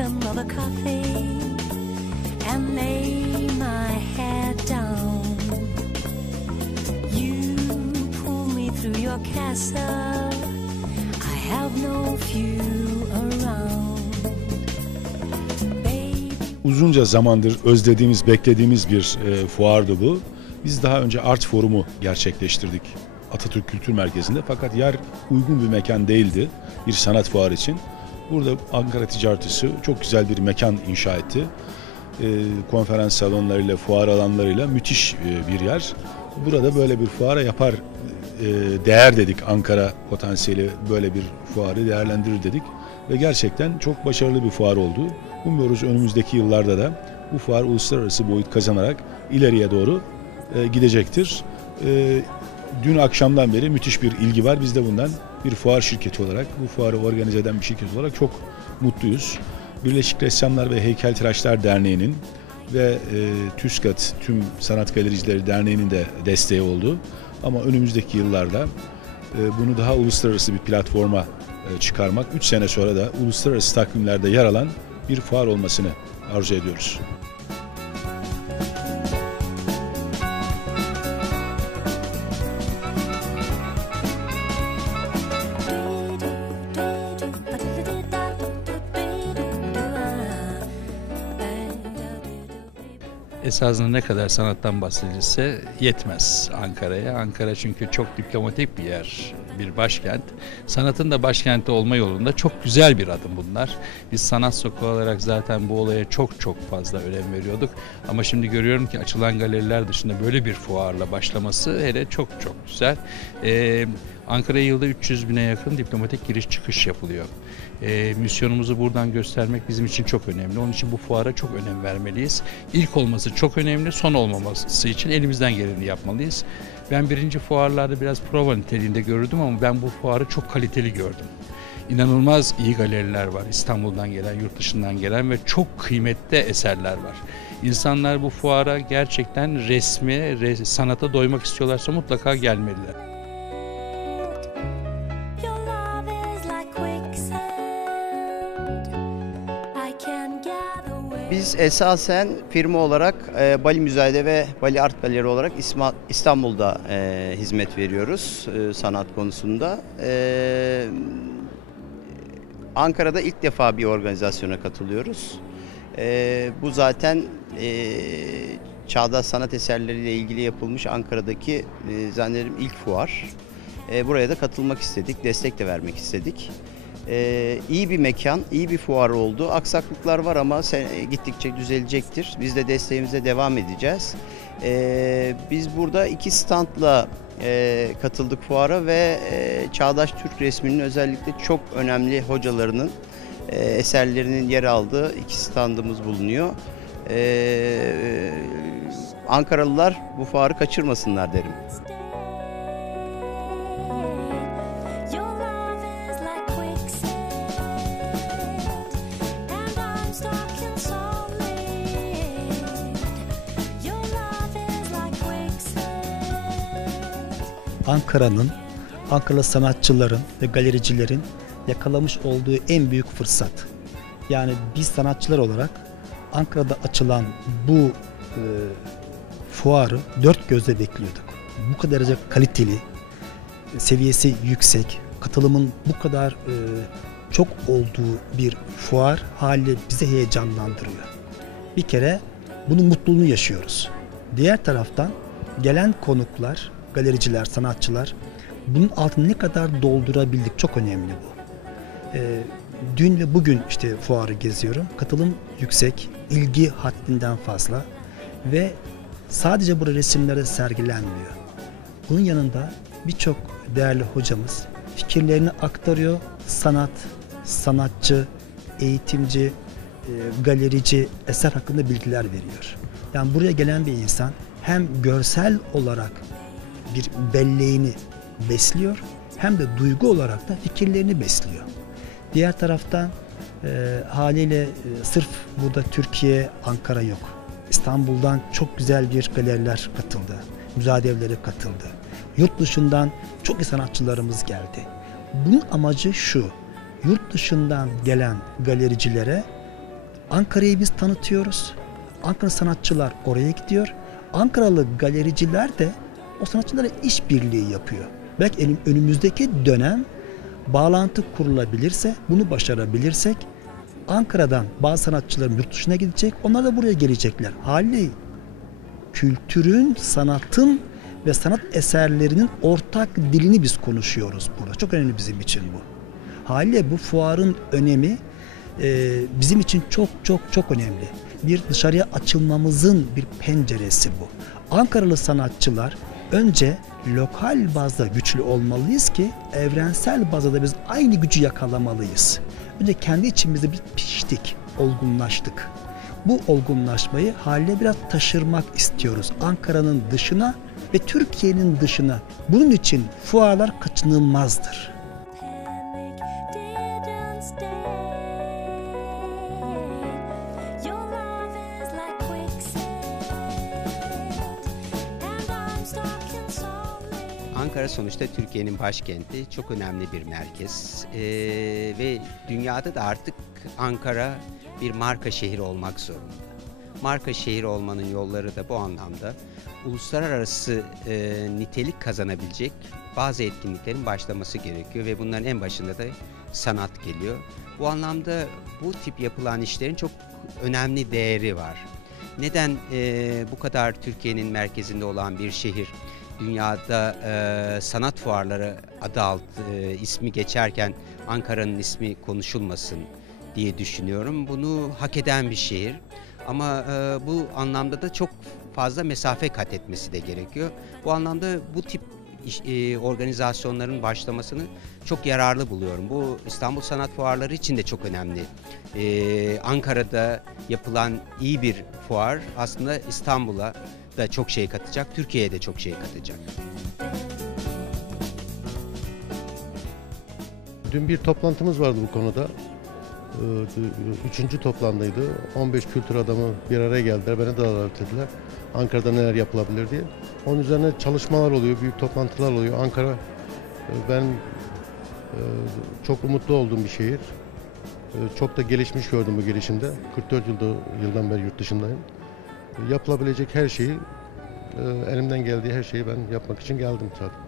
Another coffee and lay my head down. You pull me through your castle. I have no few around. Baby. Uzunca zamandır özlediğimiz, beklediğimiz bir fuardı bu. Biz daha önce Art Forum'u gerçekleştirdik Atatürk Kültür Merkezi'nde. Fakat yer uygun bir mekan değildi bir sanat fuarı için. Burada Ankara Ticaret Odası çok güzel bir mekan inşa etti. Konferans salonlarıyla, fuar alanlarıyla müthiş bir yer. Burada böyle bir fuara yapar değer dedik. Ankara potansiyeli böyle bir fuarı değerlendirir dedik. Ve gerçekten çok başarılı bir fuar oldu. Umuyoruz önümüzdeki yıllarda da bu fuar uluslararası boyut kazanarak ileriye doğru gidecektir. Dün akşamdan beri müthiş bir ilgi var. Biz de bundan bir fuar şirketi olarak, bu fuarı organize eden bir şirket olarak çok mutluyuz. Birleşik Ressamlar ve Heykeltıraşlar Derneği'nin ve TÜSKAD, Tüm Sanat Galericileri Derneği'nin de desteği oldu. Ama önümüzdeki yıllarda bunu daha uluslararası bir platforma çıkarmak, 3 sene sonra da uluslararası takvimlerde yer alan bir fuar olmasını arzu ediyoruz. Esasında ne kadar sanattan bahsedilse yetmez Ankara'ya. Ankara çünkü çok diplomatik bir yer, bir başkent. Sanatın da başkenti olma yolunda çok güzel bir adım bunlar. Biz sanat sokağı olarak zaten bu olaya çok fazla önem veriyorduk. Ama şimdi görüyorum ki açılan galeriler dışında böyle bir fuarla başlaması hele çok güzel. Ankara'ya yılda 300 bine yakın diplomatik giriş çıkış yapılıyor. Misyonumuzu buradan göstermek bizim için çok önemli. Onun için bu fuara çok önem vermeliyiz. İlk olması çok önemli, son olmaması için elimizden geleni yapmalıyız. Ben birinci fuarlarda biraz prova niteliğinde görürdüm ama ben bu fuarı çok kaliteli gördüm. İnanılmaz iyi galeriler var. İstanbul'dan gelen, yurt dışından gelen ve çok kıymetli eserler var. İnsanlar bu fuara gerçekten sanata doymak istiyorlarsa mutlaka gelmeliler. Biz esasen firma olarak Bali Müzayede ve Bali Art Galeri olarak İstanbul'da hizmet veriyoruz sanat konusunda. Ankara'da ilk defa bir organizasyona katılıyoruz. Bu zaten çağdaş sanat eserleriyle ilgili yapılmış Ankara'daki zannederim ilk fuar. Buraya da katılmak istedik, destek de vermek istedik. İyi bir mekan, iyi bir fuar oldu. Aksaklıklar var ama gittikçe düzelecektir. Biz de desteğimize devam edeceğiz. Biz burada 2 standla katıldık fuara ve çağdaş Türk resminin özellikle çok önemli hocalarının eserlerinin yer aldığı 2 standımız bulunuyor. Ankaralılar bu fuarı kaçırmasınlar derim. Ankara'nın, Ankaralı sanatçıların ve galericilerin yakalamış olduğu en büyük fırsat. Yani biz sanatçılar olarak Ankara'da açılan bu fuarı 4 gözle bekliyorduk. Bu kadar kaliteli, seviyesi yüksek, katılımın bu kadar çok olduğu bir fuar hali bizi heyecanlandırıyor. Bir kere bunun mutluluğunu yaşıyoruz. Diğer taraftan gelen konuklar, galericiler, sanatçılar bunun altını ne kadar doldurabildik çok önemli bu. Dün ve bugün işte fuarı geziyorum. Katılım yüksek, ilgi haddinden fazla ve sadece burada resimlere sergilenmiyor. Bunun yanında birçok değerli hocamız fikirlerini aktarıyor. Sanat, sanatçı, eğitimci, galerici, eser hakkında bilgiler veriyor. Yani buraya gelen bir insan hem görsel olarak bir belleğini besliyor hem de duygu olarak da fikirlerini besliyor. Diğer taraftan haliyle sırf burada Türkiye, Ankara yok. İstanbul'dan çok güzel bir galeriler katıldı. Müzayedeleri katıldı. Yurt dışından çok iyi sanatçılarımız geldi. Bunun amacı şu: yurt dışından gelen galericilere Ankara'yı biz tanıtıyoruz. Ankara sanatçılar oraya gidiyor. Ankaralı galericiler de o sanatçılara işbirliği yapıyor. Belki önümüzdeki dönem bağlantı kurulabilirse, bunu başarabilirsek Ankara'dan bazı sanatçıların yurt dışına gidecek, onlar da buraya gelecekler. Haliyle kültürün, sanatın ve sanat eserlerinin ortak dilini biz konuşuyoruz burada. Çok önemli bizim için bu. Haliyle bu fuarın önemi bizim için çok çok çok önemli. Bir dışarıya açılmamızın bir penceresi bu. Ankaralı sanatçılar önce lokal bazda güçlü olmalıyız ki evrensel bazda da biz aynı gücü yakalamalıyız. Önce kendi içimizde bir piştik, olgunlaştık. Bu olgunlaşmayı haliyle biraz taşırmak istiyoruz Ankara'nın dışına ve Türkiye'nin dışına. Bunun için fuarlar kaçınılmazdır. Ankara sonuçta Türkiye'nin başkenti, çok önemli bir merkez ve dünyada da artık Ankara bir marka şehir olmak zorunda. Marka şehir olmanın yolları da bu anlamda uluslararası nitelik kazanabilecek bazı etkinliklerin başlaması gerekiyor ve bunların en başında da sanat geliyor. Bu anlamda bu tip yapılan işlerin çok önemli değeri var. Neden bu kadar Türkiye'nin merkezinde olan bir şehir dünyada sanat fuarları adı ismi geçerken Ankara'nın ismi konuşulmasın diye düşünüyorum. Bunu hak eden bir şehir ama bu anlamda da çok fazla mesafe kat etmesi de gerekiyor. Bu anlamda bu tip organizasyonların başlamasını çok yararlı buluyorum. Bu İstanbul Sanat Fuarları için de çok önemli. Ankara'da yapılan iyi bir fuar aslında İstanbul'a da çok şey katacak, Türkiye'ye de çok şey katacak. Dün bir toplantımız vardı bu konuda. 3. toplandaydı. 15 kültür adamı bir araya geldiler. Beni de davet ettiler. Ankara'da neler yapılabilir diye. Onun üzerine çalışmalar oluyor, büyük toplantılar oluyor. Ankara ben çok umutlu olduğum bir şehir. Çok da gelişmiş gördüm bu gelişimde. 44 yıldan beri yurt dışındayım. Yapılabilecek her şeyi, elimden geldiği her şeyi ben yapmak için geldim zaten.